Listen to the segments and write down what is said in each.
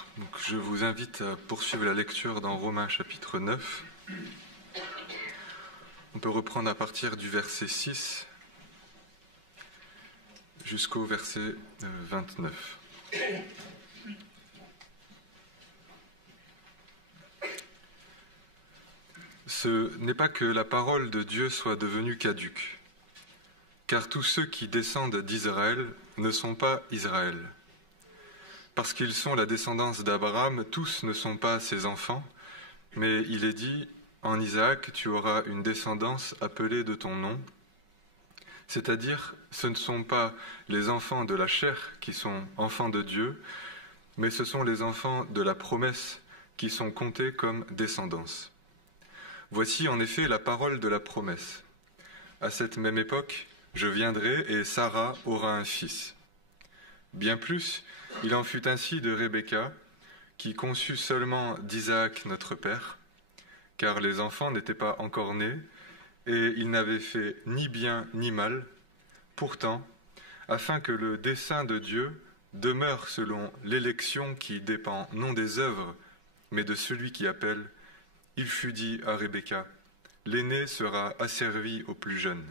Bonsoir. Donc, je vous invite à poursuivre la lecture dans Romains chapitre 9. On peut reprendre à partir du verset 6 jusqu'au verset 29. Ce n'est pas que la parole de Dieu soit devenue caduque, car tous ceux qui descendent d'Israël ne sont pas Israël. Parce qu'ils sont la descendance d'Abraham, tous ne sont pas ses enfants, mais il est dit, en Isaac, tu auras une descendance appelée de ton nom. C'est-à-dire, ce ne sont pas les enfants de la chair qui sont enfants de Dieu, mais ce sont les enfants de la promesse qui sont comptés comme descendance. Voici en effet la parole de la promesse. À cette même époque, je viendrai et Sarah aura un fils. Bien plus, il en fut ainsi de Rebecca, qui conçut seulement d'Isaac notre père, car les enfants n'étaient pas encore nés, et ils n'avaient fait ni bien ni mal. Pourtant, afin que le dessein de Dieu demeure selon l'élection qui dépend non des œuvres, mais de celui qui appelle, il fut dit à Rebecca, l'aîné sera asservi au plus jeune.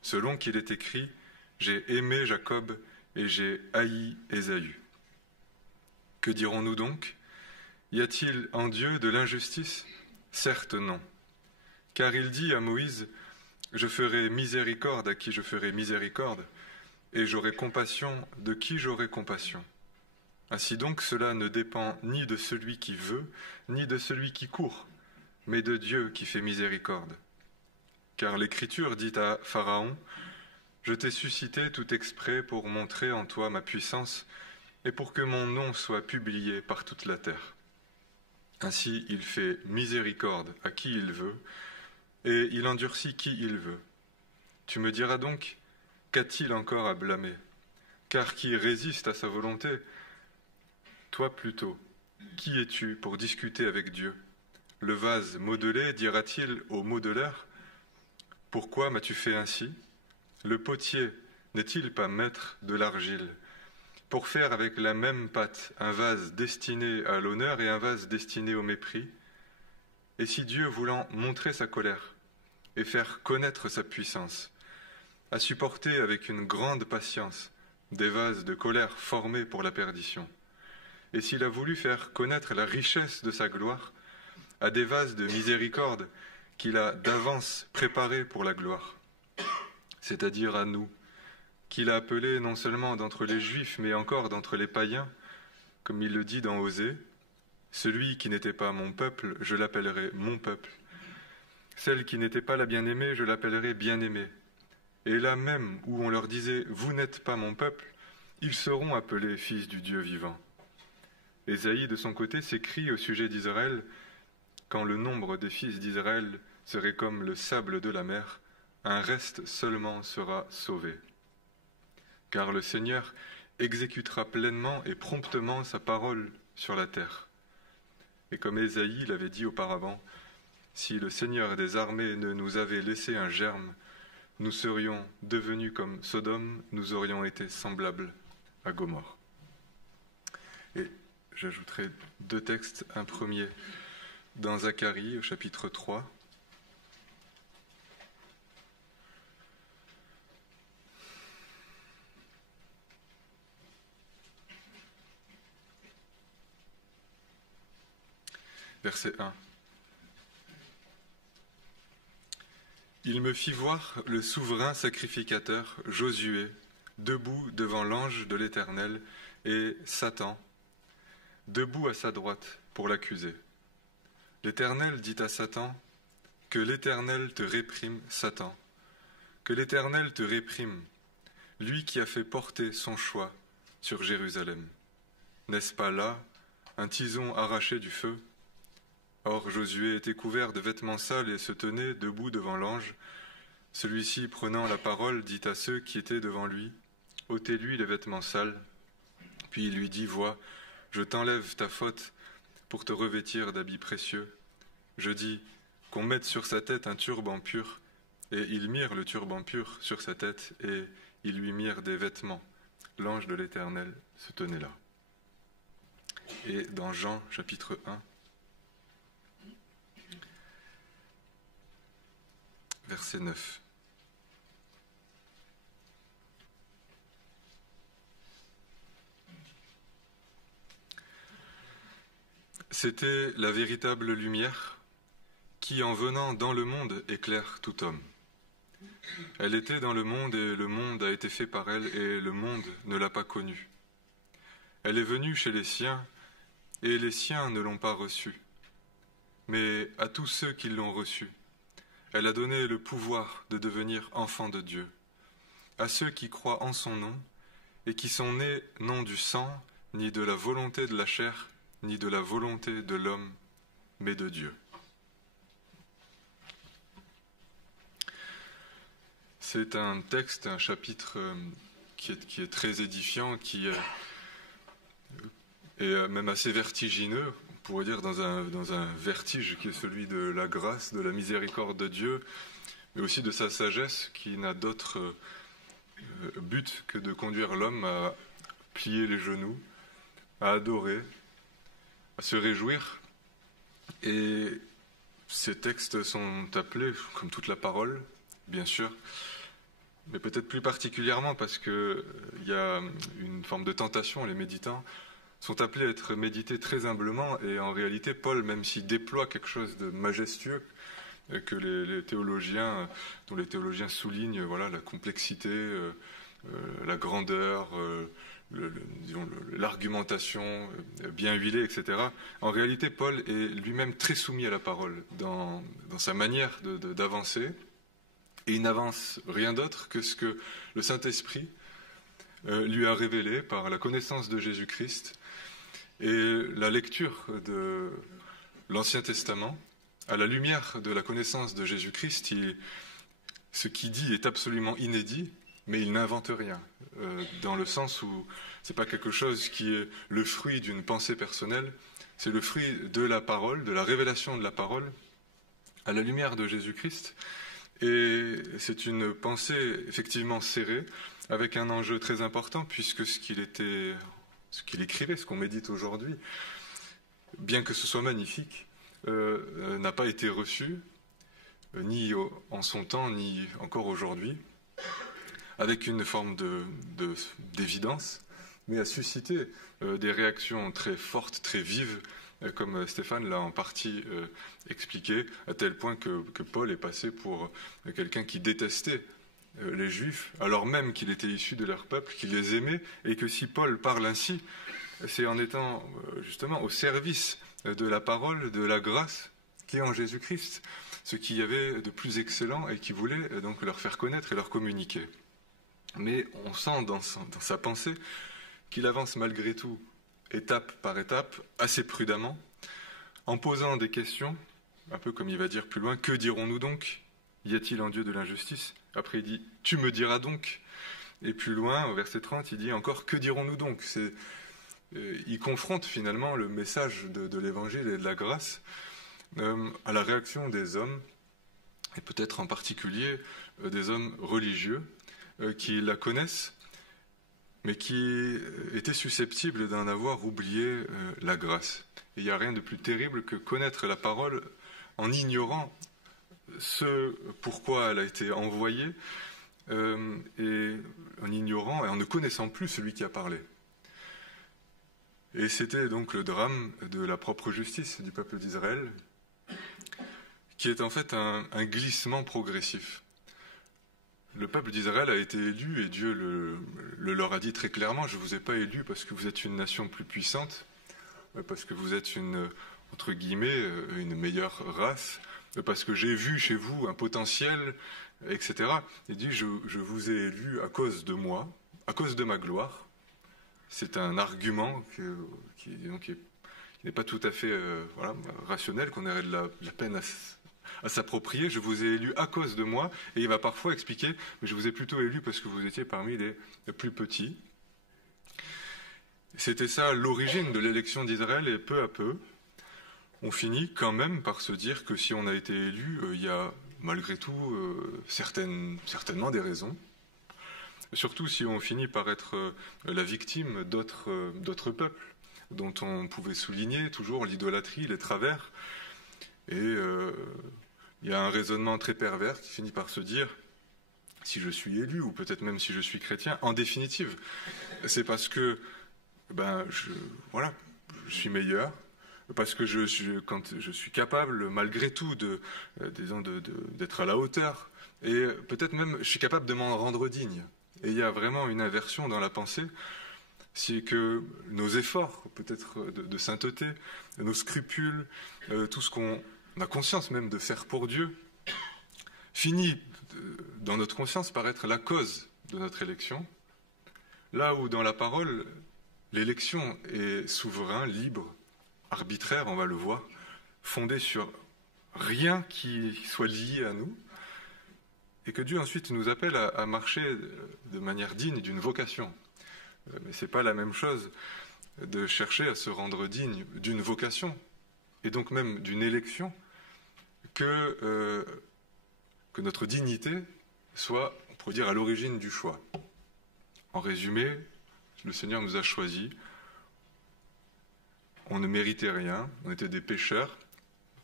Selon qu'il est écrit, j'ai aimé Jacob et j'ai haï Ésaü. Que dirons-nous donc? Y a-t-il en Dieu de l'injustice? Certes non. Car il dit à Moïse, je ferai miséricorde à qui je ferai miséricorde, et j'aurai compassion de qui j'aurai compassion. Ainsi donc, cela ne dépend ni de celui qui veut, ni de celui qui court, mais de Dieu qui fait miséricorde. Car l'Écriture dit à Pharaon, je t'ai suscité tout exprès pour montrer en toi ma puissance et pour que mon nom soit publié par toute la terre. Ainsi il fait miséricorde à qui il veut, et il endurcit qui il veut. Tu me diras donc, qu'a-t-il encore à blâmer? Car qui résiste à sa volonté? Toi plutôt, qui es-tu pour discuter avec Dieu? Le vase modelé dira-t-il au modeleur, pourquoi m'as-tu fait ainsi? Le potier n'est-il pas maître de l'argile, pour faire avec la même pâte un vase destiné à l'honneur et un vase destiné au mépris? Et si Dieu, voulant montrer sa colère et faire connaître sa puissance, a supporté avec une grande patience des vases de colère formés pour la perdition, et s'il a voulu faire connaître la richesse de sa gloire à des vases de miséricorde qu'il a d'avance préparés pour la gloire, c'est-à-dire à nous, qu'il a appelés non seulement d'entre les Juifs, mais encore d'entre les païens, comme il le dit dans Osée, celui qui n'était pas mon peuple, je l'appellerai mon peuple. Celle qui n'était pas la bien-aimée, je l'appellerai bien-aimée. Et là même où on leur disait, vous n'êtes pas mon peuple, ils seront appelés fils du Dieu vivant. Ésaïe, de son côté, s'écrie au sujet d'Israël, quand le nombre des fils d'Israël serait comme le sable de la mer, un reste seulement sera sauvé. Car le Seigneur exécutera pleinement et promptement sa parole sur la terre. Et comme Ésaïe l'avait dit auparavant, si le Seigneur des armées ne nous avait laissé un germe, nous serions devenus comme Sodome, nous aurions été semblables à Gomorrhe. Et j'ajouterai deux textes, un premier dans Zacharie au chapitre 3, verset 1. Il me fit voir le souverain sacrificateur, Josué, debout devant l'ange de l'Éternel, et Satan, debout à sa droite pour l'accuser. L'Éternel dit à Satan, que l'Éternel te réprime, Satan, que l'Éternel te réprime, lui qui a fait porter son choix sur Jérusalem. N'est-ce pas là un tison arraché du feu? Or Josué était couvert de vêtements sales et se tenait debout devant l'ange. Celui-ci, prenant la parole, dit à ceux qui étaient devant lui, « ôtez-lui les vêtements sales. » Puis il lui dit, « Vois, je t'enlève ta faute pour te revêtir d'habits précieux. » Je dis, qu'on mette sur sa tête un turban pur. Et ils mirent le turban pur sur sa tête, et ils lui mirent des vêtements. L'ange de l'Éternel se tenait là. et dans Jean chapitre 1, verset 9. C'était la véritable lumière qui, en venant dans le monde, éclaire tout homme. Elle était dans le monde et le monde a été fait par elle et le monde ne l'a pas connue. Elle est venue chez les siens et les siens ne l'ont pas reçue. Mais à tous ceux qui l'ont reçue, elle a donné le pouvoir de devenir enfants de Dieu, à ceux qui croient en son nom et qui sont nés non du sang, ni de la volonté de la chair, ni de la volonté de l'homme, mais de Dieu. C'est un texte, un chapitre qui est très édifiant, qui est même assez vertigineux, on pourrait dire dans un vertige qui est celui de la grâce, de la miséricorde de Dieu, mais aussi de sa sagesse qui n'a d'autre but que de conduire l'homme à plier les genoux, à adorer, à se réjouir. Et ces textes sont appelés, comme toute la parole, bien sûr, mais peut-être plus particulièrement parce qu'il y a une forme de tentation, les méditants sont appelés à être médités très humblement, et en réalité, Paul, même s'il déploie quelque chose de majestueux, que les théologiens, dont les théologiens soulignent voilà, la complexité, la grandeur, l'argumentation bien huilée, etc. En réalité, Paul est lui-même très soumis à la parole dans sa manière d'avancer, et il n'avance rien d'autre que ce que le Saint-Esprit lui a révélé par la connaissance de Jésus-Christ et la lecture de l'Ancien Testament. À la lumière de la connaissance de Jésus-Christ, ce qu'il dit est absolument inédit, mais il n'invente rien, dans le sens où ce n'est pas quelque chose qui est le fruit d'une pensée personnelle, c'est le fruit de la parole, de la révélation de la parole, à la lumière de Jésus-Christ. Et c'est une pensée effectivement serrée, avec un enjeu très important, puisque ce qu'il écrivait, ce qu'on médite aujourd'hui, bien que ce soit magnifique, n'a pas été reçu, ni en son temps, ni encore aujourd'hui, avec une forme d'évidence, mais a suscité des réactions très fortes, très vives, comme Stéphane l'a en partie expliqué, à tel point que Paul est passé pour quelqu'un qui détestait les Juifs, alors même qu'il était issu de leur peuple, qu'il les aimait, et que si Paul parle ainsi, c'est en étant justement au service de la parole, de la grâce qui est en Jésus-Christ, ce qu'il y avait de plus excellent et qui voulait donc leur faire connaître et leur communiquer. Mais on sent dans sa pensée qu'il avance malgré tout, étape par étape, assez prudemment, en posant des questions, un peu comme il va dire plus loin, que dirons-nous donc? Y a-t-il en Dieu de l'injustice? Après il dit, tu me diras donc. Et plus loin, au verset 30, il dit encore, que dirons-nous donc? Il confronte finalement le message de l'évangile et de la grâce à la réaction des hommes, et peut-être en particulier des hommes religieux qui la connaissent, mais qui étaient susceptibles d'en avoir oublié la grâce. Et il n'y a rien de plus terrible que connaître la parole en ignorant ce pourquoi elle a été envoyée, et en ignorant et en ne connaissant plus celui qui a parlé. Et c'était donc le drame de la propre justice du peuple d'Israël, qui est en fait un glissement progressif. Le peuple d'Israël a été élu et Dieu le leur a dit très clairement, je ne vous ai pas élu parce que vous êtes une nation plus puissante, parce que vous êtes entre guillemets, une meilleure race, parce que j'ai vu chez vous un potentiel, etc. Il dit, je vous ai élu à cause de moi, à cause de ma gloire. C'est un argument qui n'est pas tout à fait rationnel, qu'on aurait de la peine à s'approprier. Je vous ai élu à cause de moi, et il va parfois expliquer, mais je vous ai plutôt élu parce que vous étiez parmi les plus petits. C'était ça l'origine de l'élection d'Israël, et peu à peu, on finit quand même par se dire que si on a été élu, il y a malgré tout certainement des raisons. Surtout si on finit par être la victime d'autres peuples, dont on pouvait souligner toujours l'idolâtrie, les travers. Et il y a un raisonnement très pervers qui finit par se dire, si je suis élu, ou peut-être même si je suis chrétien, en définitive, c'est parce que je suis meilleur, parce que quand je suis capable, malgré tout, d'être à la hauteur, et peut-être même, je suis capable de m'en rendre digne. Et il y a vraiment une inversion dans la pensée, c'est que nos efforts, peut-être de sainteté, nos scrupules, tout ce qu'on a conscience même de faire pour Dieu, finit dans notre conscience par être la cause de notre élection, là où dans la parole, l'élection est souverain, libre, arbitraire, on va le voir, fondée sur rien qui soit lié à nous, et que Dieu ensuite nous appelle à marcher de manière digne d'une vocation. Mais ce n'est pas la même chose de chercher à se rendre digne d'une vocation, et donc même d'une élection, que notre dignité soit, on pourrait dire, à l'origine du choix. En résumé, le Seigneur nous a choisis, on ne méritait rien, on était des pécheurs,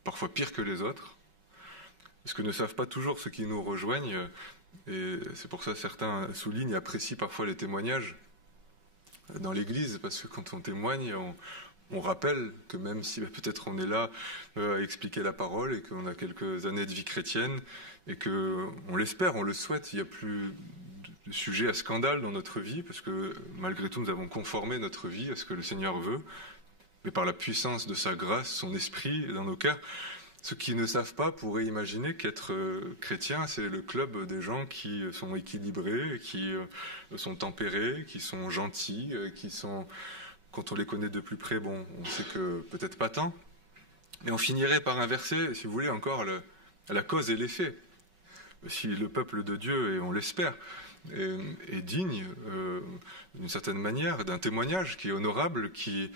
parfois pires que les autres. Ce que ne savent pas toujours ceux qui nous rejoignent, et c'est pour ça que certains soulignent, apprécient parfois les témoignages dans l'Église, parce que quand on témoigne, on rappelle que même si peut-être on est là à expliquer la parole et qu'on a quelques années de vie chrétienne, et qu'on l'espère, on le souhaite, il n'y a plus de sujet à scandale dans notre vie, parce que malgré tout nous avons conformé notre vie à ce que le Seigneur veut, mais par la puissance de sa grâce, son esprit dans nos cœurs. Ceux qui ne savent pas pourraient imaginer qu'être chrétien, c'est le club des gens qui sont équilibrés, qui sont tempérés, qui sont gentils, qui sont, quand on les connaît de plus près, bon, on sait que peut-être pas tant, mais on finirait par inverser, si vous voulez, encore la cause et l'effet. Si le peuple de Dieu, et on l'espère, est digne, d'une certaine manière, d'un témoignage qui est honorable, qui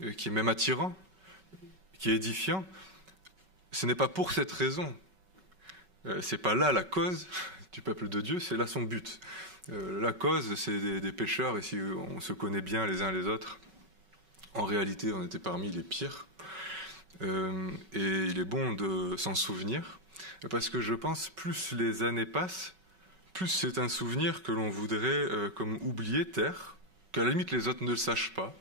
est même attirant, qui est édifiant, ce n'est pas pour cette raison. C'est pas là la cause du peuple de Dieu, c'est là son but. La cause, c'est des pécheurs, et si on se connaît bien les uns les autres, en réalité, on était parmi les pires. Et il est bon de s'en souvenir, parce que je pense, plus les années passent, plus c'est un souvenir que l'on voudrait comme oublier, taire, qu'à la limite les autres ne le sachent pas,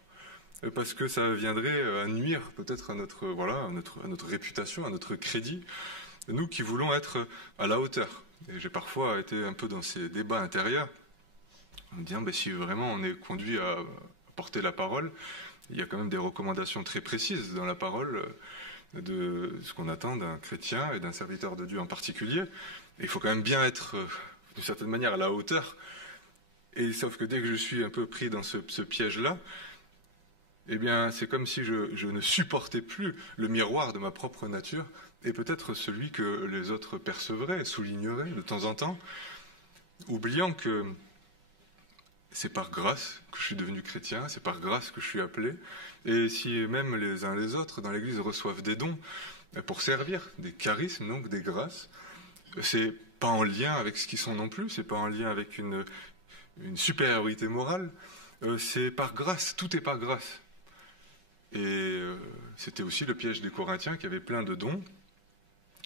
parce que ça viendrait à nuire peut-être à notre réputation, à notre crédit, nous qui voulons être à la hauteur. Et j'ai parfois été un peu dans ces débats intérieurs, en me disant, si vraiment on est conduit à porter la parole, il y a quand même des recommandations très précises dans la parole de ce qu'on attend d'un chrétien et d'un serviteur de Dieu en particulier. Et il faut quand même bien être, d'une certaine manière, à la hauteur. Et sauf que dès que je suis un peu pris dans ce piège-là, eh bien, c'est comme si je ne supportais plus le miroir de ma propre nature, et peut-être celui que les autres percevraient, souligneraient de temps en temps, oubliant que c'est par grâce que je suis devenu chrétien, c'est par grâce que je suis appelé, et si même les uns les autres dans l'Église reçoivent des dons pour servir, des charismes, donc des grâces, c'est pas en lien avec ce qu'ils sont non plus, c'est pas en lien avec une supériorité morale, c'est par grâce, tout est par grâce. Et c'était aussi le piège des Corinthiens qui avaient plein de dons.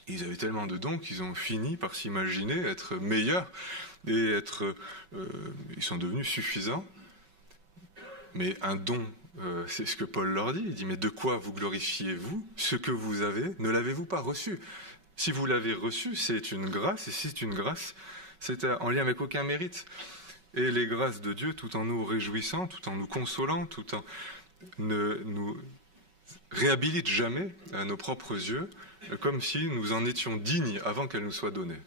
Ils avaient tellement de dons qu'ils ont fini par s'imaginer être meilleurs et ils sont devenus suffisants. Mais un don, c'est ce que Paul leur dit. Il dit, mais de quoi vous glorifiez-vous? Ce que vous avez, ne l'avez-vous pas reçu? Si vous l'avez reçu, c'est une grâce, et si c'est une grâce, c'est en lien avec aucun mérite. Et les grâces de Dieu, tout en nous réjouissant, tout en nous consolant, tout en ne nous réhabilite jamais à nos propres yeux, comme si nous en étions dignes avant qu'elle nous soit donnée.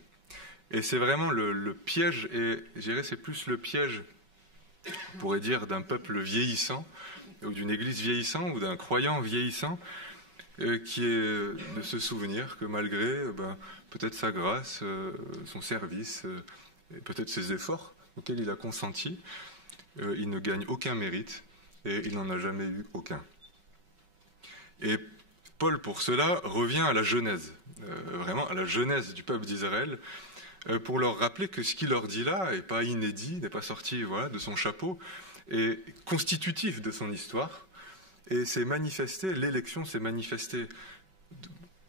Et c'est vraiment le piège, et je dirais c'est plus le piège, on pourrait dire, d'un peuple vieillissant, ou d'une église vieillissante, ou d'un croyant vieillissant, qui est de se souvenir que malgré peut-être sa grâce, son service, et peut-être ses efforts auxquels il a consenti, il ne gagne aucun mérite, et il n'en a jamais eu aucun. Et Paul, pour cela, revient à la genèse, vraiment à la genèse du peuple d'Israël, pour leur rappeler que ce qu'il leur dit là n'est pas inédit, n'est pas sorti de son chapeau, est constitutif de son histoire, Et c'est manifesté, l'élection s'est manifestée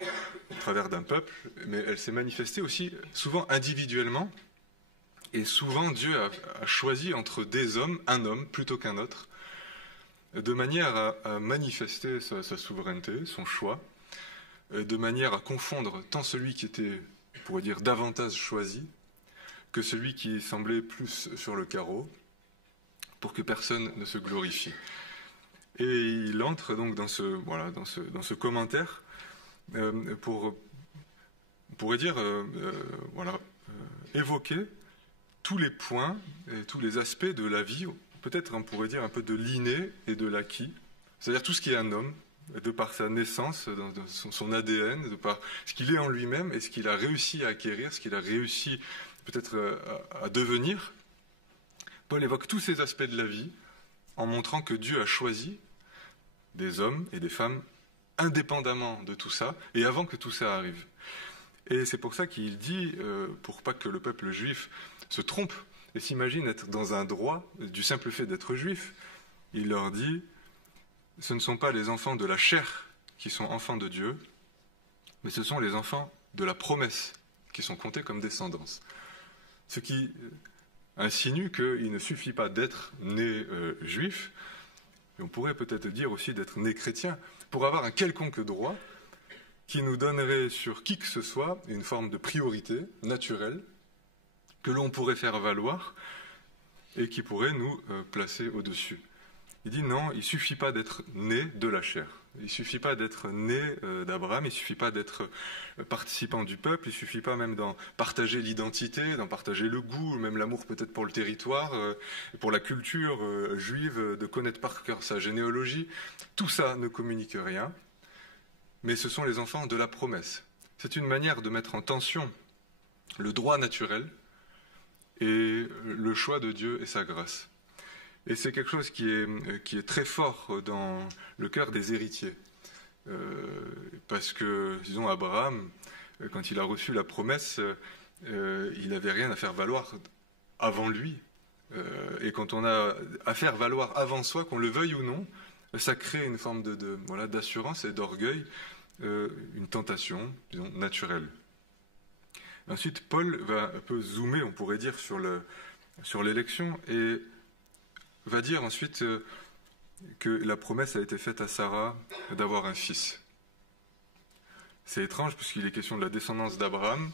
au travers d'un peuple, mais elle s'est manifestée aussi souvent individuellement. Et souvent, Dieu a choisi entre des hommes, un homme plutôt qu'un autre, de manière à manifester sa souveraineté, son choix, de manière à confondre tant celui qui était, on pourrait dire, davantage choisi, que celui qui semblait plus sur le carreau, pour que personne ne se glorifie. Et il entre donc dans ce commentaire pour, on pourrait dire, évoquer tous les points et tous les aspects de la vie, peut-être on pourrait dire un peu de l'inné et de l'acquis, c'est-à-dire tout ce qui est un homme, de par sa naissance, dans son ADN, de par ce qu'il est en lui-même et ce qu'il a réussi à acquérir, ce qu'il a réussi peut-être à devenir. Paul évoque tous ces aspects de la vie en montrant que Dieu a choisi des hommes et des femmes indépendamment de tout ça et avant que tout ça arrive. Et c'est pour ça qu'il dit, pour pas que le peuple juif se trompe et s'imagine être dans un droit du simple fait d'être juif, il leur dit, ce ne sont pas les enfants de la chair qui sont enfants de Dieu, mais ce sont les enfants de la promesse qui sont comptés comme descendance. Ce qui insinue qu'il ne suffit pas d'être né juif, et on pourrait peut-être dire aussi d'être né chrétien, pour avoir un quelconque droit qui nous donnerait sur qui que ce soit une forme de priorité naturelle que l'on pourrait faire valoir et qui pourrait nous placer au-dessus. Il dit non, il ne suffit pas d'être né de la chair. Il ne suffit pas d'être né d'Abraham, il ne suffit pas d'être participant du peuple, il ne suffit pas même d'en partager l'identité, d'en partager le goût, même l'amour peut-être pour le territoire, pour la culture juive, de connaître par cœur sa généalogie. Tout ça ne communique rien, mais ce sont les enfants de la promesse. C'est une manière de mettre en tension le droit naturel et le choix de Dieu et sa grâce. Et c'est quelque chose qui est très fort dans le cœur des héritiers. Parce que, disons, Abraham, quand il a reçu la promesse, il n'avait rien à faire valoir avant lui. Et quand on a à faire valoir avant soi, qu'on le veuille ou non, ça crée une forme d'assurance et d'orgueil, une tentation, disons, naturelle. Ensuite, Paul va un peu zoomer, on pourrait dire, sur l'élection et va dire ensuite que la promesse a été faite à Sarah d'avoir un fils. C'est étrange puisqu'il est question de la descendance d'Abraham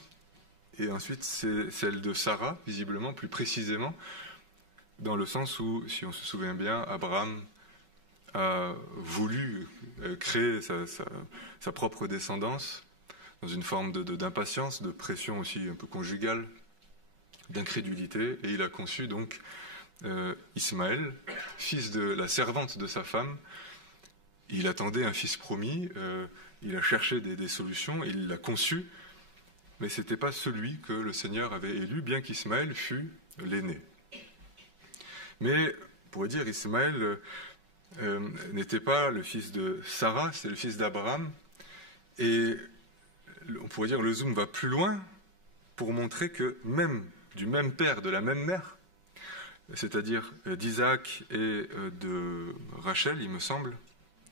et ensuite c'est celle de Sarah, visiblement, plus précisément, dans le sens où, si on se souvient bien, Abraham a voulu créer sa propre descendance dans une forme d'impatience, de pression aussi un peu conjugale, d'incrédulité, et il a conçu donc Ismaël, fils de la servante de sa femme. Il attendait un fils promis, il a cherché des solutions, il l'a conçu, mais ce n'était pas celui que le Seigneur avait élu, bien qu'Ismaël fût l'aîné. Mais, on pourrait dire, Ismaël n'était pas le fils de Sarah, c'est le fils d'Abraham, et on pourrait dire le zoom va plus loin pour montrer que même du même père, de la même mère, c'est-à-dire d'Isaac et de Rachel, il me semble,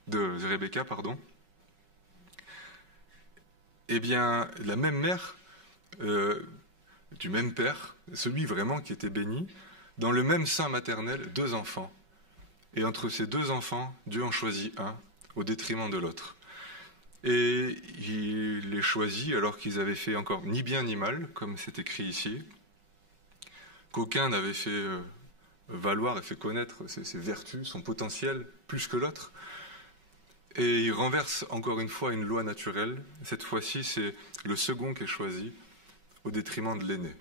de Rebecca, pardon, eh bien, la même mère, du même père, celui vraiment qui était béni, dans le même sein maternel, 2 enfants. Et entre ces 2 enfants, Dieu en choisit un au détriment de l'autre. Et il les choisit alors qu'ils avaient fait encore ni bien ni mal, comme c'est écrit ici, qu'aucun n'avait fait valoir et fait connaître ses vertus, son potentiel, plus que l'autre. Et il renverse encore une fois une loi naturelle. Cette fois-ci, c'est le second qui est choisi au détriment de l'aîné.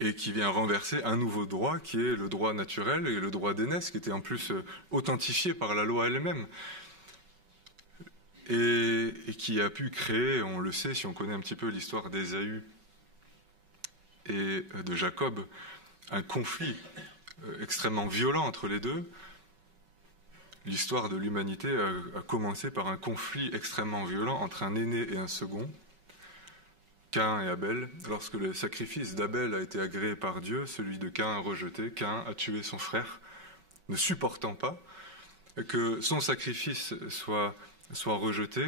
Et qui vient renverser un nouveau droit qui est le droit naturel et le droit d'aînesse, qui était en plus authentifié par la loi elle-même. Et qui a pu créer, on le sait si on connaît un petit peu l'histoire d'Ésaü et de Jacob, un conflit extrêmement violent entre les deux. L'histoire de l'humanité a commencé par un conflit extrêmement violent entre un aîné et un second, Caïn et Abel. Lorsque le sacrifice d'Abel a été agréé par Dieu, celui de Caïn a rejeté. Caïn a tué son frère, ne supportant pas que son sacrifice soit rejeté,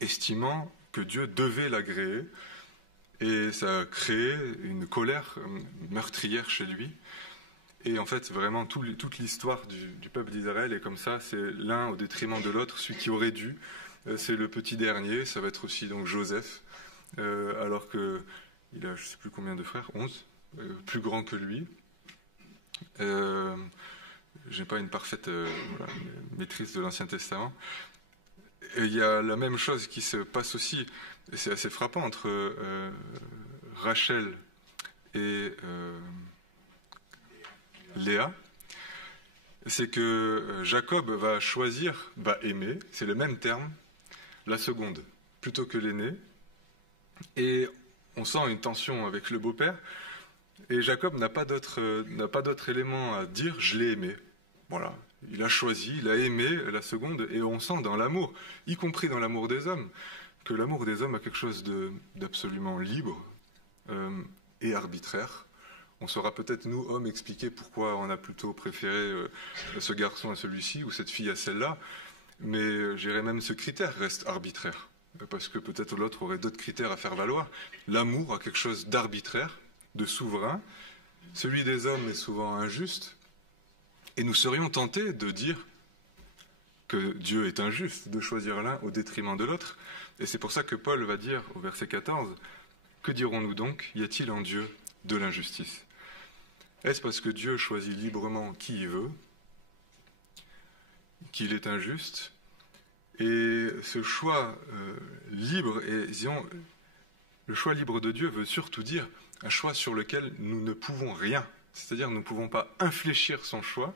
estimant que Dieu devait l'agréer, et ça a créé une colère meurtrière chez lui. Et en fait, vraiment, toute l'histoire du peuple d'Israël est comme ça, c'est l'un au détriment de l'autre, celui qui aurait dû, c'est le petit dernier, ça va être aussi donc Joseph, alors qu'il a je ne sais plus combien de frères, 11, plus grand que lui. Je n'ai pas une parfaite maîtrise de l'Ancien Testament. Et il y a la même chose qui se passe aussi, et c'est assez frappant, entre Rachel et Léa, c'est que Jacob va choisir, va aimer, c'est le même terme, la seconde, plutôt que l'aînée. Et on sent une tension avec le beau-père, et Jacob n'a pas d'autre élément à dire, je l'ai aimé. Voilà, il a choisi, il a aimé la seconde, et on sent dans l'amour, y compris dans l'amour des hommes, que l'amour des hommes a quelque chose d'absolument libre et arbitraire. On saura peut-être, nous, hommes, expliquer pourquoi on a plutôt préféré ce garçon à celui-ci, ou cette fille à celle-là, mais j'irais même ce critère reste arbitraire, parce que peut-être l'autre aurait d'autres critères à faire valoir. L'amour a quelque chose d'arbitraire, de souverain. Celui des hommes est souvent injuste, et nous serions tentés de dire que Dieu est injuste, de choisir l'un au détriment de l'autre. Et c'est pour ça que Paul va dire au verset 14, « Que dirons-nous donc? Y a-t-il en Dieu de l'injustice ?» Est-ce parce que Dieu choisit librement qui il veut, qu'il est injuste? Et ce choix libre, et disons, le choix libre de Dieu veut surtout dire un choix sur lequel nous ne pouvons rien. C'est-à-dire nous ne pouvons pas infléchir son choix,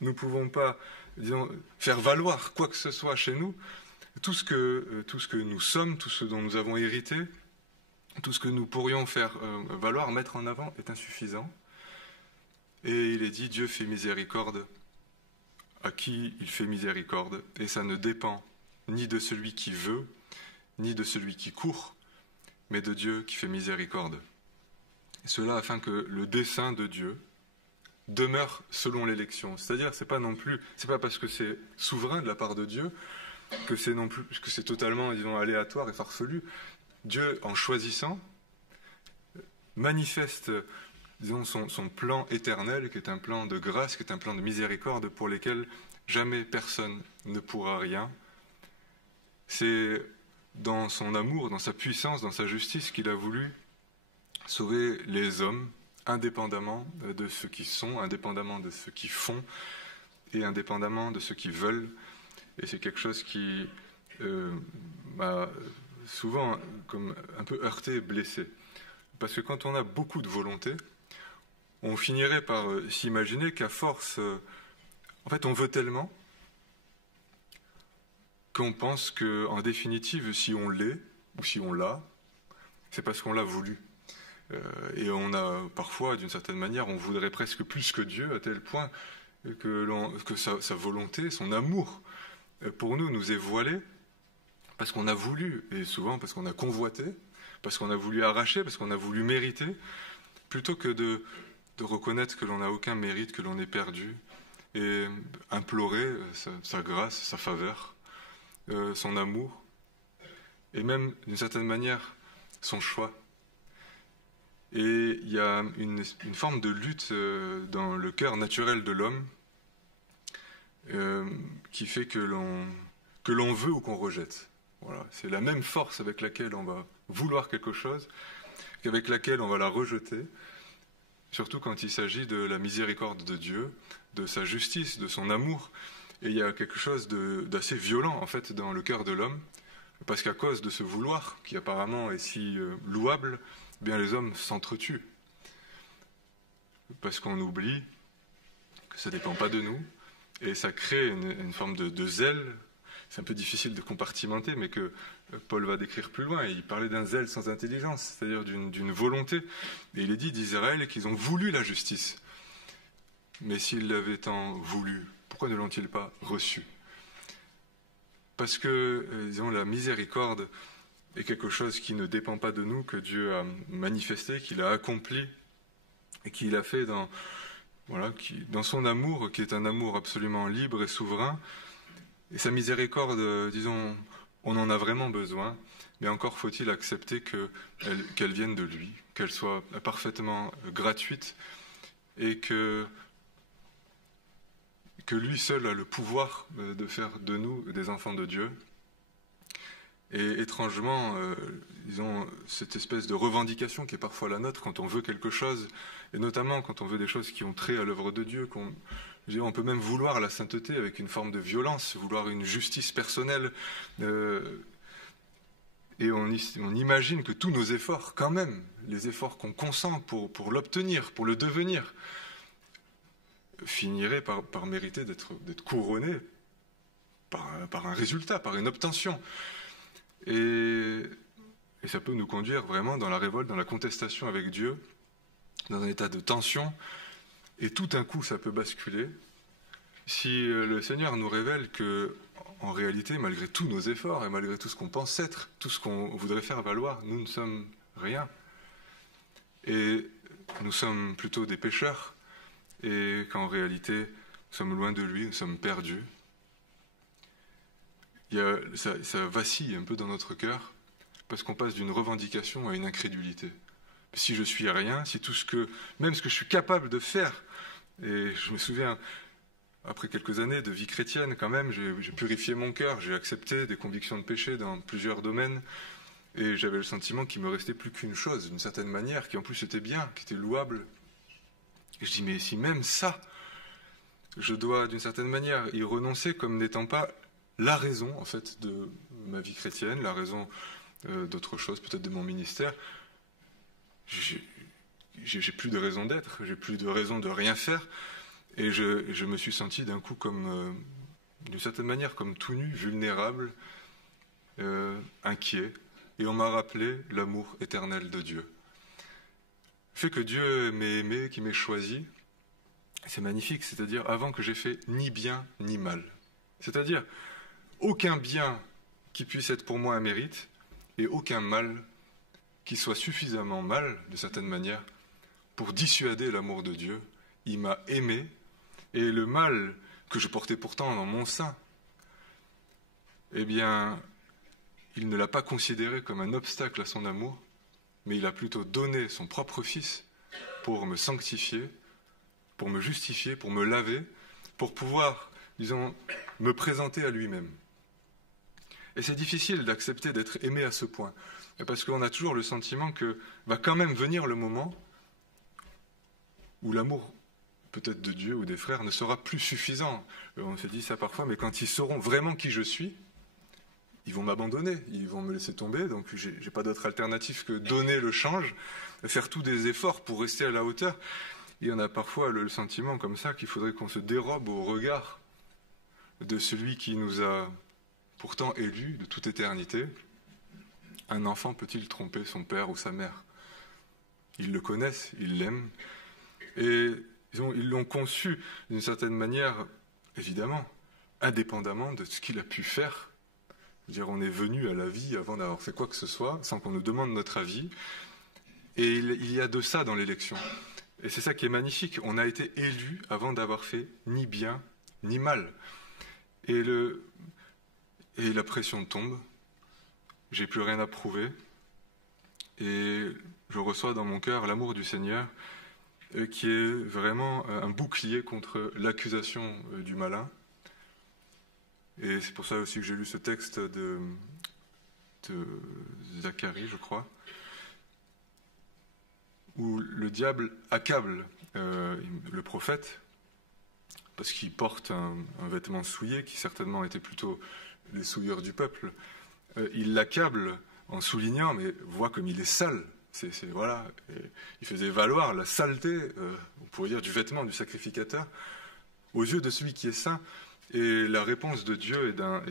nous ne pouvons pas, disons, faire valoir quoi que ce soit chez nous. Tout ce que nous sommes, tout ce dont nous avons hérité, tout ce que nous pourrions faire valoir, mettre en avant, est insuffisant. Et il est dit, Dieu fait miséricorde à qui il fait miséricorde, et ça ne dépend ni de celui qui veut, ni de celui qui court, mais de Dieu qui fait miséricorde. Et cela afin que le dessein de Dieu demeure selon l'élection. C'est-à-dire, c'est pas parce que c'est souverain de la part de Dieu que c'est totalement, disons, aléatoire et farfelu. Dieu, en choisissant, manifeste, disons, son plan éternel, qui est un plan de grâce, qui est un plan de miséricorde pour lesquels jamais personne ne pourra rien. C'est dans son amour, dans sa puissance, dans sa justice qu'il a voulu sauver les hommes, indépendamment de ce qu'ils sont, indépendamment de ce qu'ils font, et indépendamment de ce qu'ils veulent. Et c'est quelque chose qui m'a souvent comme un peu heurté et blessé. Parce que quand on a beaucoup de volonté, on finirait par s'imaginer qu'à force, en fait, on veut tellement qu'on pense qu'en définitive, si on l'est, ou si on l'a, c'est parce qu'on l'a voulu. Et on a parfois, d'une certaine manière, on voudrait presque plus que Dieu, à tel point que sa volonté, son amour, pour nous est voilé, parce qu'on a voulu, et souvent parce qu'on a convoité, parce qu'on a voulu arracher, parce qu'on a voulu mériter, plutôt que de reconnaître que l'on n'a aucun mérite, que l'on est perdu, et implorer sa grâce, sa faveur, son amour, et même, d'une certaine manière, son choix. Et il y a une forme de lutte dans le cœur naturel de l'homme qui fait que l'on veut ou qu'on rejette. Voilà. C'est la même force avec laquelle on va vouloir quelque chose qu'avec laquelle on va la rejeter, surtout quand il s'agit de la miséricorde de Dieu, de sa justice, de son amour. Et il y a quelque chose d'assez violent en fait dans le cœur de l'homme, parce qu'à cause de ce vouloir, qui apparemment est si louable, eh bien les hommes s'entretuent. Parce qu'on oublie que ça ne dépend pas de nous, et ça crée une forme de zèle. C'est un peu difficile de compartimenter, mais que Paul va décrire plus loin. Il parlait d'un zèle sans intelligence, c'est-à-dire d'une volonté. Et il est dit d'Israël qu'ils ont voulu la justice. Mais s'ils l'avaient tant voulu, pourquoi ne l'ont-ils pas reçu? Parce que, disons, la miséricorde est quelque chose qui ne dépend pas de nous, que Dieu a manifesté, qu'il a accompli, et qu'il a fait voilà, dans son amour, qui est un amour absolument libre et souverain, et sa miséricorde, disons, on en a vraiment besoin, mais encore faut-il accepter qu'elle vienne de lui, qu'elle soit parfaitement gratuite, et que lui seul a le pouvoir de faire de nous des enfants de Dieu. Et étrangement, disons, cette espèce de revendication qui est parfois la nôtre quand on veut quelque chose, et notamment quand on veut des choses qui ont trait à l'œuvre de Dieu, on peut même vouloir la sainteté avec une forme de violence, vouloir une justice personnelle, et on imagine que tous nos efforts, quand même, les efforts qu'on consent pour l'obtenir, pour le devenir, finiraient par mériter d'être couronnés par un résultat, par une obtention. Et ça peut nous conduire vraiment dans la révolte, dans la contestation avec Dieu, dans un état de tension, et tout d'un coup ça peut basculer si le Seigneur nous révèle que, en réalité, malgré tous nos efforts et malgré tout ce qu'on pense être, tout ce qu'on voudrait faire valoir, nous ne sommes rien. Et nous sommes plutôt des pécheurs, et qu'en réalité, nous sommes loin de lui, nous sommes perdus. Ça vacille un peu dans notre cœur, parce qu'on passe d'une revendication à une incrédulité. Si je suis rien, si même ce que je suis capable de faire, et je me souviens, après quelques années de vie chrétienne quand même, j'ai purifié mon cœur, j'ai accepté des convictions de péché dans plusieurs domaines, et j'avais le sentiment qu'il me restait plus qu'une chose, d'une certaine manière, qui en plus était bien, qui était louable. Et je dis, mais si même ça, je dois d'une certaine manière y renoncer comme n'étant pas la raison, en fait, de ma vie chrétienne, la raison d'autre chose, peut-être de mon ministère, j'ai plus de raison d'être, j'ai plus de raison de rien faire, et je me suis senti d'un coup comme, d'une certaine manière, comme tout nu, vulnérable, inquiet, et on m'a rappelé l'amour éternel de Dieu. Le fait que Dieu m'ait aimé, qu'il m'ait choisi, c'est magnifique, c'est-à-dire avant que j'ai fait ni bien ni mal. C'est-à-dire aucun bien qui puisse être pour moi un mérite, et aucun mal qui soit suffisamment mal, de certaine manière, pour dissuader l'amour de Dieu. Il m'a aimé, et le mal que je portais pourtant dans mon sein, eh bien, il ne l'a pas considéré comme un obstacle à son amour, mais il a plutôt donné son propre Fils pour me sanctifier, pour me justifier, pour me laver, pour pouvoir, disons, me présenter à lui-même. Et c'est difficile d'accepter d'être aimé à ce point, parce qu'on a toujours le sentiment que va quand même venir le moment où l'amour, peut-être de Dieu ou des frères, ne sera plus suffisant. On se dit ça parfois, mais quand ils sauront vraiment qui je suis, ils vont m'abandonner, ils vont me laisser tomber, donc j'ai pas d'autre alternative que donner le change, faire tous des efforts pour rester à la hauteur. Il y en a parfois le sentiment comme ça qu'il faudrait qu'on se dérobe au regard de celui qui nous a pourtant élus de toute éternité. Un enfant peut-il tromper son père ou sa mère? Ils le connaissent, ils l'aiment, et ils l'ont conçu d'une certaine manière, évidemment, indépendamment de ce qu'il a pu faire. C'est-à-dire, on est venu à la vie avant d'avoir fait quoi que ce soit, sans qu'on nous demande notre avis, et il y a de ça dans l'élection. Et c'est ça qui est magnifique, on a été élus avant d'avoir fait ni bien ni mal. Et la pression tombe, j'ai plus rien à prouver, et je reçois dans mon cœur l'amour du Seigneur, qui est vraiment un bouclier contre l'accusation du malin. Et c'est pour ça aussi que j'ai lu ce texte de Zacharie, je crois, où le diable accable le prophète, parce qu'il porte un vêtement souillé, qui certainement était plutôt les souilleurs du peuple. Il l'accable en soulignant, mais vois comme il est sale. Voilà. Et il faisait valoir la saleté, on pourrait dire, du vêtement du sacrificateur, aux yeux de celui qui est saint. Et la réponse de Dieu est d'un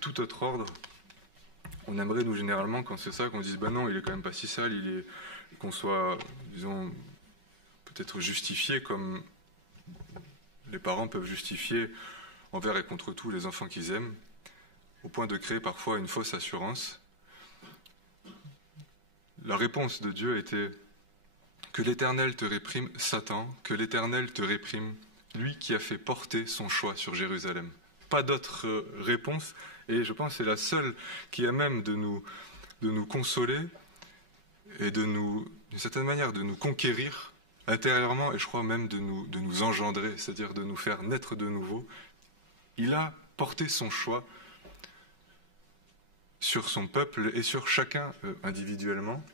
tout autre ordre. On aimerait, nous, généralement, quand c'est ça, qu'on dise, ben non, il est quand même pas si sale, qu'on soit, disons, peut-être justifié comme les parents peuvent justifier envers et contre tout les enfants qu'ils aiment, au point de créer parfois une fausse assurance. La réponse de Dieu était Que l'Éternel te réprime, Satan, que l'Éternel te réprime, lui qui a fait porter son choix sur Jérusalem. Pas d'autre réponse, et je pense que c'est la seule qui a même de nous consoler et d'une certaine manière, de nous conquérir intérieurement, et je crois même de nous engendrer, c'est-à-dire de nous faire naître de nouveau. Il a porté son choix sur son peuple et sur chacun individuellement.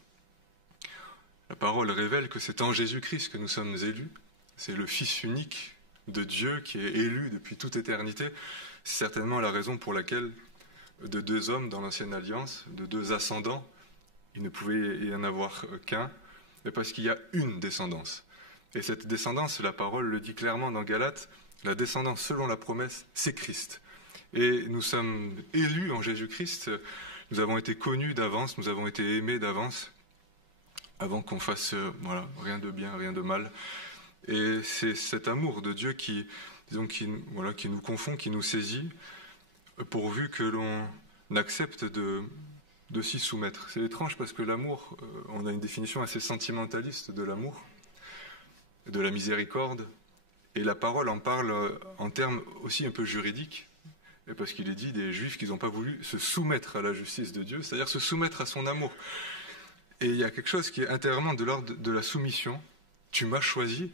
La parole révèle que c'est en Jésus-Christ que nous sommes élus. C'est le Fils unique de Dieu qui est élu depuis toute éternité. C'est certainement la raison pour laquelle de deux hommes dans l'Ancienne Alliance, de deux ascendants, il ne pouvait y en avoir qu'un, mais parce qu'il y a une descendance. Et cette descendance, la parole le dit clairement dans Galates, la descendance selon la promesse, c'est Christ. Et nous sommes élus en Jésus-Christ, nous avons été connus d'avance, nous avons été aimés d'avance, avant qu'on fasse rien de bien, rien de mal. Et c'est cet amour de Dieu qui nous confond, qui nous saisit, pourvu que l'on accepte de s'y soumettre. C'est étrange parce que l'amour, on a une définition assez sentimentaliste de l'amour, de la miséricorde, et la parole en parle en termes aussi un peu juridiques, parce qu'il est dit des Juifs qu'ils n'ont pas voulu se soumettre à la justice de Dieu, c'est-à-dire se soumettre à son amour. Et il y a quelque chose qui est intérieurement de l'ordre de la soumission. Tu m'as choisi.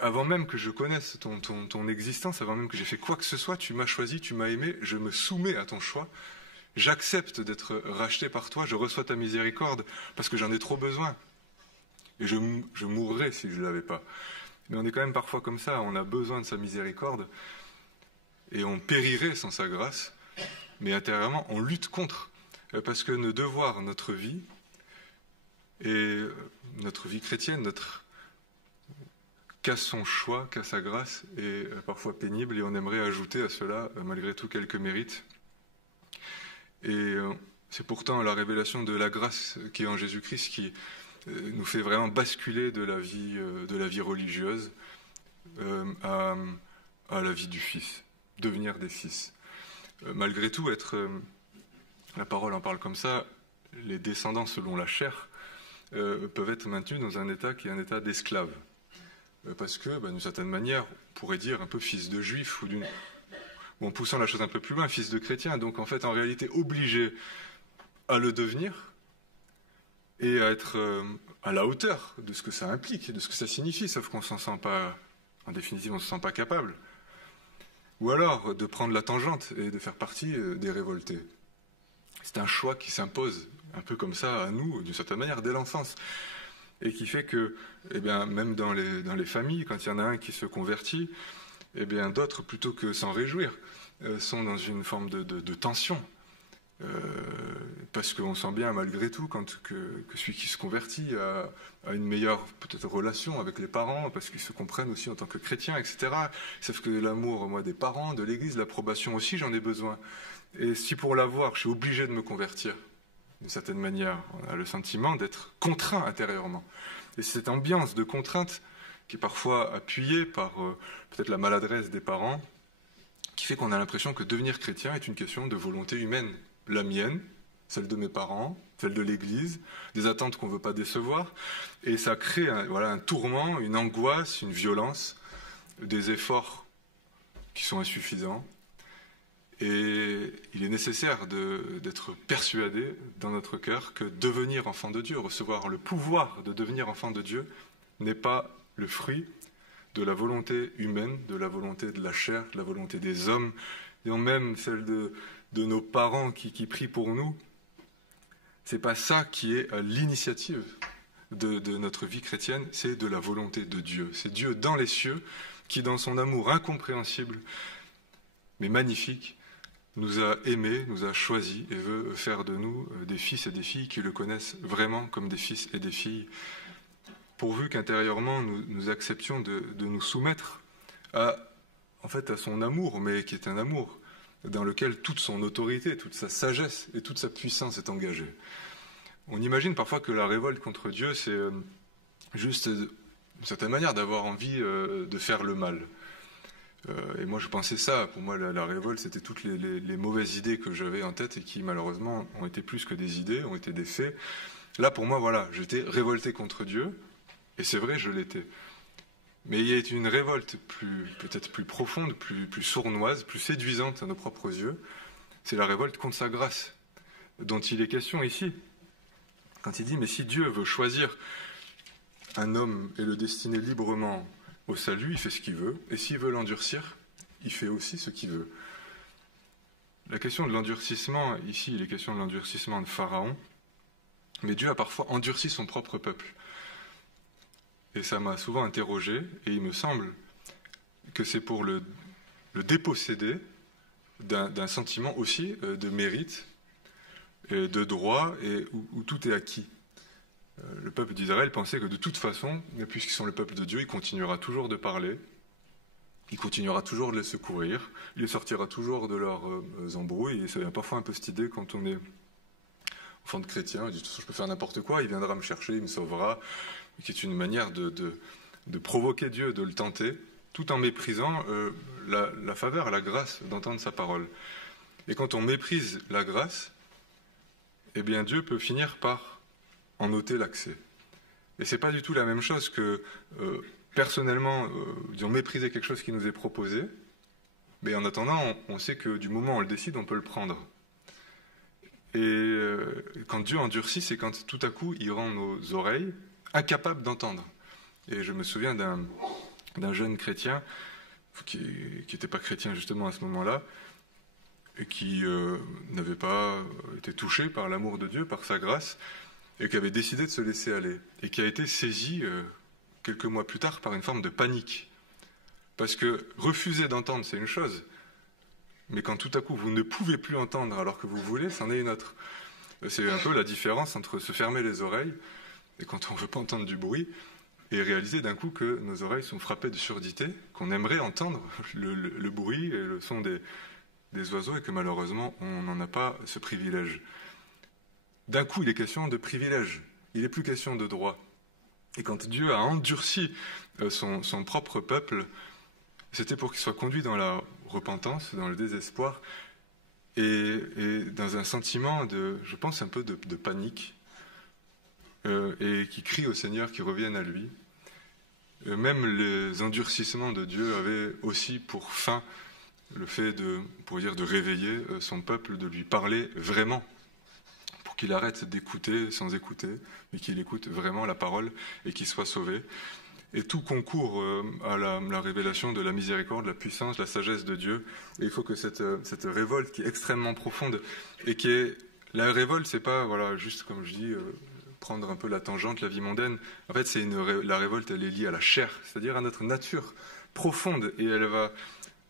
Avant même que je connaisse ton existence, avant même que j'ai fait quoi que ce soit, tu m'as choisi, tu m'as aimé, je me soumets à ton choix. J'accepte d'être racheté par toi, je reçois ta miséricorde parce que j'en ai trop besoin. Et je mourrais si je ne l'avais pas. Mais on est quand même parfois comme ça, on a besoin de sa miséricorde et on périrait sans sa grâce, mais intérieurement on lutte contre. Parce que nos devoirs, notre vie, et notre vie chrétienne, qu'à son choix, qu'à sa grâce, est parfois pénible, et on aimerait ajouter à cela, malgré tout, quelques mérites. Et c'est pourtant la révélation de la grâce qui est en Jésus-Christ qui nous fait vraiment basculer de la vie religieuse à la vie du Fils, devenir des fils. Malgré tout, la parole en parle comme ça, les descendants selon la chair peuvent être maintenus dans un état qui est un état d'esclave. Parce que, d'une certaine manière, on pourrait dire un peu fils de juif, ou en poussant la chose un peu plus loin, fils de chrétien, donc en fait en réalité obligé à le devenir et à être à la hauteur de ce que ça implique, de ce que ça signifie, sauf qu'on s'en sent pas, en définitive on ne se sent pas capable. Ou alors de prendre la tangente et de faire partie des révoltés. C'est un choix qui s'impose, un peu comme ça à nous, d'une certaine manière, dès l'enfance. Et qui fait que, même dans les familles, quand il y en a un qui se convertit, d'autres, plutôt que s'en réjouir, sont dans une forme de tension. Parce qu'on sent bien, malgré tout, que celui qui se convertit a une meilleure, peut-être, relation avec les parents, parce qu'ils se comprennent aussi en tant que chrétiens, etc. Sauf que l'amour, moi, des parents, de l'Église, l'approbation aussi, j'en ai besoin. Et si pour l'avoir, je suis obligé de me convertir, d'une certaine manière, on a le sentiment d'être contraint intérieurement. Et cette ambiance de contrainte, qui est parfois appuyée par peut-être la maladresse des parents, qui fait qu'on a l'impression que devenir chrétien est une question de volonté humaine. La mienne, celle de mes parents, celle de l'Église, des attentes qu'on ne veut pas décevoir. Et ça crée un tourment, une angoisse, une violence, des efforts qui sont insuffisants. Et il est nécessaire d'être persuadé dans notre cœur que devenir enfant de Dieu, recevoir le pouvoir de devenir enfant de Dieu, n'est pas le fruit de la volonté humaine, de la volonté de la chair, de la volonté des hommes, et même celle de nos parents qui prient pour nous. C'est pas ça qui est à l'initiative de notre vie chrétienne, c'est de la volonté de Dieu. C'est Dieu dans les cieux qui, dans son amour incompréhensible, mais magnifique, nous a aimés, nous a choisis et veut faire de nous des fils et des filles qui le connaissent vraiment comme des fils et des filles, pourvu qu'intérieurement nous acceptions de nous soumettre à son amour, mais qui est un amour dans lequel toute son autorité, toute sa sagesse et toute sa puissance est engagée. On imagine parfois que la révolte contre Dieu, c'est juste, d'une certaine manière, d'avoir envie de faire le mal. Et moi je pensais ça, pour moi la révolte c'était toutes les mauvaises idées que j'avais en tête et qui malheureusement ont été plus que des idées, ont été des faits, Là, pour moi, voilà, j'étais révolté contre Dieu, et c'est vrai, je l'étais. Mais il y a une révolte peut-être plus profonde, plus sournoise, plus séduisante à nos propres yeux. C'est la révolte contre sa grâce, dont il est question ici. Quand il dit, mais si Dieu veut choisir un homme et le destiner librement au salut, il fait ce qu'il veut, et s'il veut l'endurcir, il fait aussi ce qu'il veut. La question de l'endurcissement, ici, il est question de l'endurcissement de Pharaon, mais Dieu a parfois endurci son propre peuple. Et ça m'a souvent interrogé, et il me semble que c'est pour le déposséder d'un sentiment aussi de mérite, et de droit, et où tout est acquis. Le peuple d'Israël pensait que de toute façon, puisqu'ils sont le peuple de Dieu, il continuera toujours de parler, il continuera toujours de les secourir, il les sortira toujours de leurs embrouilles, et ça vient parfois un peu cette idée quand on est enfant de chrétien, il dit de toute façon je peux faire n'importe quoi, il viendra me chercher, il me sauvera, qui est une manière de provoquer Dieu, de le tenter, tout en méprisant la faveur, la grâce d'entendre sa parole. Et quand on méprise la grâce, eh bien Dieu peut finir par en ôter l'accès. Et c'est pas du tout la même chose que personnellement, disons, mépriser quelque chose qui nous est proposé, mais en attendant, on sait que du moment où on le décide, on peut le prendre. Et quand Dieu endurcit, c'est quand tout à coup, il rend nos oreilles incapables d'entendre. Et je me souviens d'un jeune chrétien, qui n'était pas chrétien justement à ce moment-là, et qui n'avait pas été touché par l'amour de Dieu, par sa grâce, et qui avait décidé de se laisser aller, et qui a été saisi quelques mois plus tard par une forme de panique. Parce que refuser d'entendre, c'est une chose, mais quand tout à coup vous ne pouvez plus entendre alors que vous voulez, c'en est une autre. C'est un peu la différence entre se fermer les oreilles, et quand on ne veut pas entendre du bruit, et réaliser d'un coup que nos oreilles sont frappées de surdité, qu'on aimerait entendre le bruit et le son des oiseaux, et que malheureusement on n'en a pas ce privilège. D'un coup, il est question de privilège, il n'est plus question de droit. Et quand Dieu a endurci son propre peuple, c'était pour qu'il soit conduit dans la repentance, dans le désespoir, et dans un sentiment je pense, un peu de panique, et qui crie au Seigneur qu'il revienne à lui. Même les endurcissements de Dieu avaient aussi pour fin le fait de réveiller son peuple, de lui parler vraiment, pour qu'il arrête d'écouter sans écouter, mais qu'il écoute vraiment la parole et qu'il soit sauvé. Et tout concourt à la révélation de la miséricorde, de la puissance, de la sagesse de Dieu. Et il faut que cette révolte qui est extrêmement profonde, et qui est... La révolte, c'est pas, voilà, juste comme je dis, prendre un peu la tangente, la vie mondaine. En fait, la révolte, elle est liée à la chair, c'est-à-dire à notre nature profonde, et elle va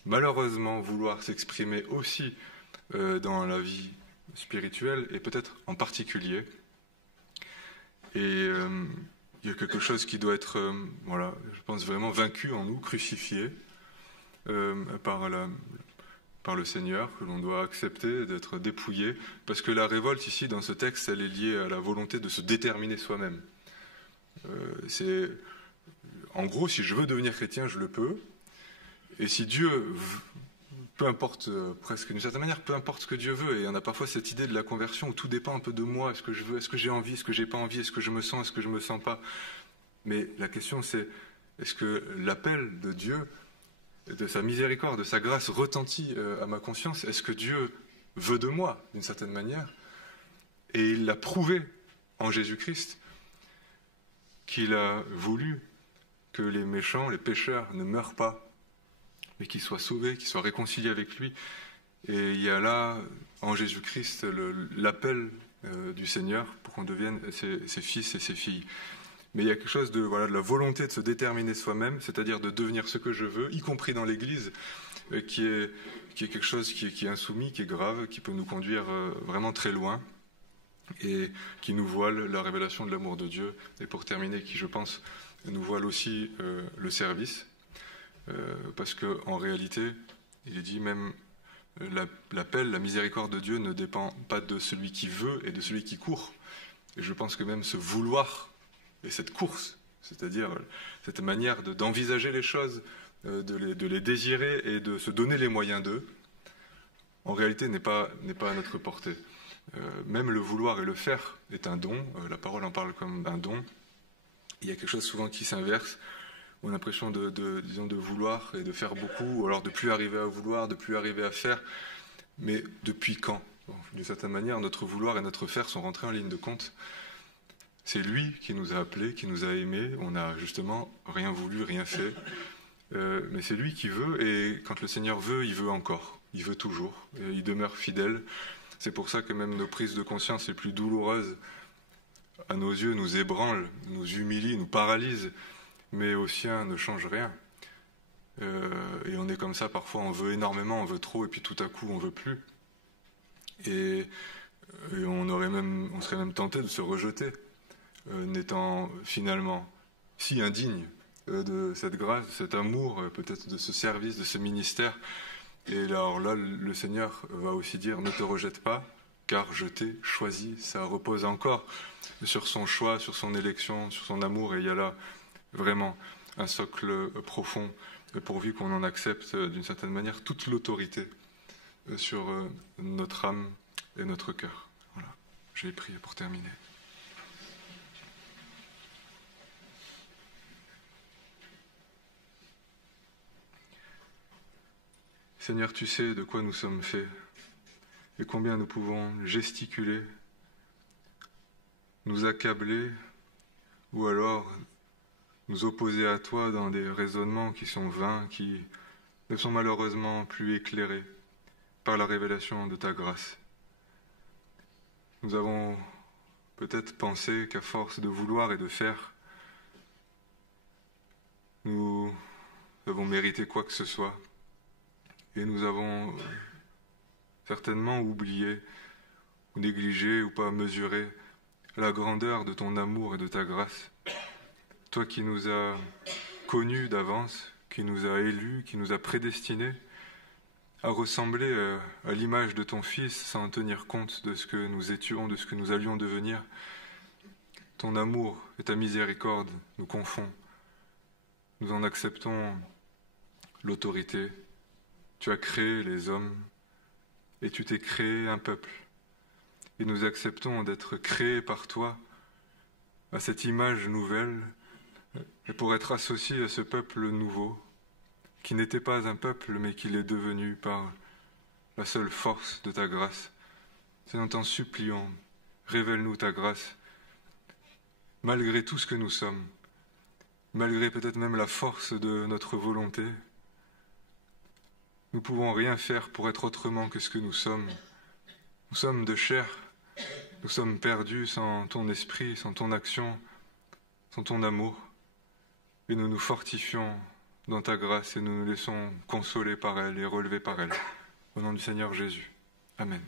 malheureusement vouloir s'exprimer aussi dans la vie spirituelle, et peut-être en particulier. Et il y a quelque chose qui doit être, voilà, je pense vraiment vaincu en nous, crucifié par le Seigneur, que l'on doit accepter d'être dépouillé, parce que la révolte ici, dans ce texte, elle est liée à la volonté de se déterminer soi-même. En gros, si je veux devenir chrétien, je le peux, et si Dieu, peu importe, presque d'une certaine manière, peu importe ce que Dieu veut, et on a parfois cette idée de la conversion où tout dépend un peu de moi, est-ce que je veux, est-ce que j'ai envie, est-ce que j'ai pas envie, est-ce que je me sens, est-ce que je me sens pas. Mais la question c'est, est-ce que l'appel de Dieu, de sa miséricorde, de sa grâce retentit à ma conscience? Est-ce que Dieu veut de moi, d'une certaine manière? Et il l'a prouvé en Jésus-Christ, qu'il a voulu que les méchants, les pécheurs ne meurent pas, mais qu'ils soient sauvés, qu'ils soient réconciliés avec lui. Et il y a là, en Jésus-Christ, l'appel du Seigneur pour qu'on devienne ses fils et ses filles. Mais il y a quelque chose de la volonté de se déterminer soi-même, c'est-à-dire de devenir ce que je veux, y compris dans l'Église, qui est quelque chose qui est insoumis, qui est grave, qui peut nous conduire vraiment très loin, et qui nous voile la révélation de l'amour de Dieu, et pour terminer, qui, je pense, nous voile aussi le service. Parce qu'en réalité, il est dit même l'appel, la miséricorde de Dieu ne dépend pas de celui qui veut et de celui qui court. Et je pense que même ce vouloir et cette course, c'est-à-dire cette manière d'envisager les choses, de les désirer et de se donner les moyens d'eux, en réalité n'est pas à notre portée. Même le vouloir et le faire est un don. La parole en parle comme d'un don. Il y a quelque chose souvent qui s'inverse. On a l'impression disons, de vouloir et de faire beaucoup, ou alors de plus arriver à vouloir, de plus arriver à faire. Mais depuis quand? D'une certaine manière, notre vouloir et notre faire sont rentrés en ligne de compte. C'est lui qui nous a appelés, qui nous a aimés. On n'a justement rien voulu, rien fait. Mais c'est lui qui veut, et quand le Seigneur veut, il veut encore. Il veut toujours. Et il demeure fidèle. C'est pour ça que même nos prises de conscience les plus douloureuses, à nos yeux, nous ébranlent, nous humilient, nous paralysent. Mais au sien ne change rien. Et on est comme ça, parfois on veut énormément, on veut trop, et puis tout à coup on veut plus. Et on serait même tenté de se rejeter, n'étant finalement si indigne de cette grâce, de cet amour, peut-être de ce service, de ce ministère. Et alors là, le Seigneur va aussi dire, ne te rejette pas, car je t'ai choisi. Ça repose encore sur son choix, sur son élection, sur son amour, et il y a là vraiment un socle profond, pourvu qu'on en accepte d'une certaine manière toute l'autorité sur notre âme et notre cœur. Voilà, je vais prier pour terminer. Seigneur, tu sais de quoi nous sommes faits et combien nous pouvons gesticuler, nous accabler ou alors nous opposer à toi dans des raisonnements qui sont vains, qui ne sont malheureusement plus éclairés par la révélation de ta grâce. Nous avons peut-être pensé qu'à force de vouloir et de faire, nous avons mérité quoi que ce soit, et nous avons certainement oublié, ou négligé, ou pas mesuré la grandeur de ton amour et de ta grâce. Toi qui nous as connus d'avance, qui nous as élus, qui nous as prédestinés à ressembler à l'image de ton Fils sans tenir compte de ce que nous étions, de ce que nous allions devenir. Ton amour et ta miséricorde nous confondent. Nous en acceptons l'autorité. Tu as créé les hommes et tu t'es créé un peuple. Et nous acceptons d'être créés par toi à cette image nouvelle et pour être associés à ce peuple nouveau qui n'était pas un peuple mais qui l'est devenu par la seule force de ta grâce. Seigneur, t'en supplions, révèle-nous ta grâce malgré tout ce que nous sommes, malgré peut-être même la force de notre volonté. Nous ne pouvons rien faire pour être autrement que ce que nous sommes. Nous sommes de chair, nous sommes perdus sans ton esprit, sans ton action, sans ton amour. Et nous nous fortifions dans ta grâce et nous nous laissons consoler par elle et relever par elle. Au nom du Seigneur Jésus. Amen.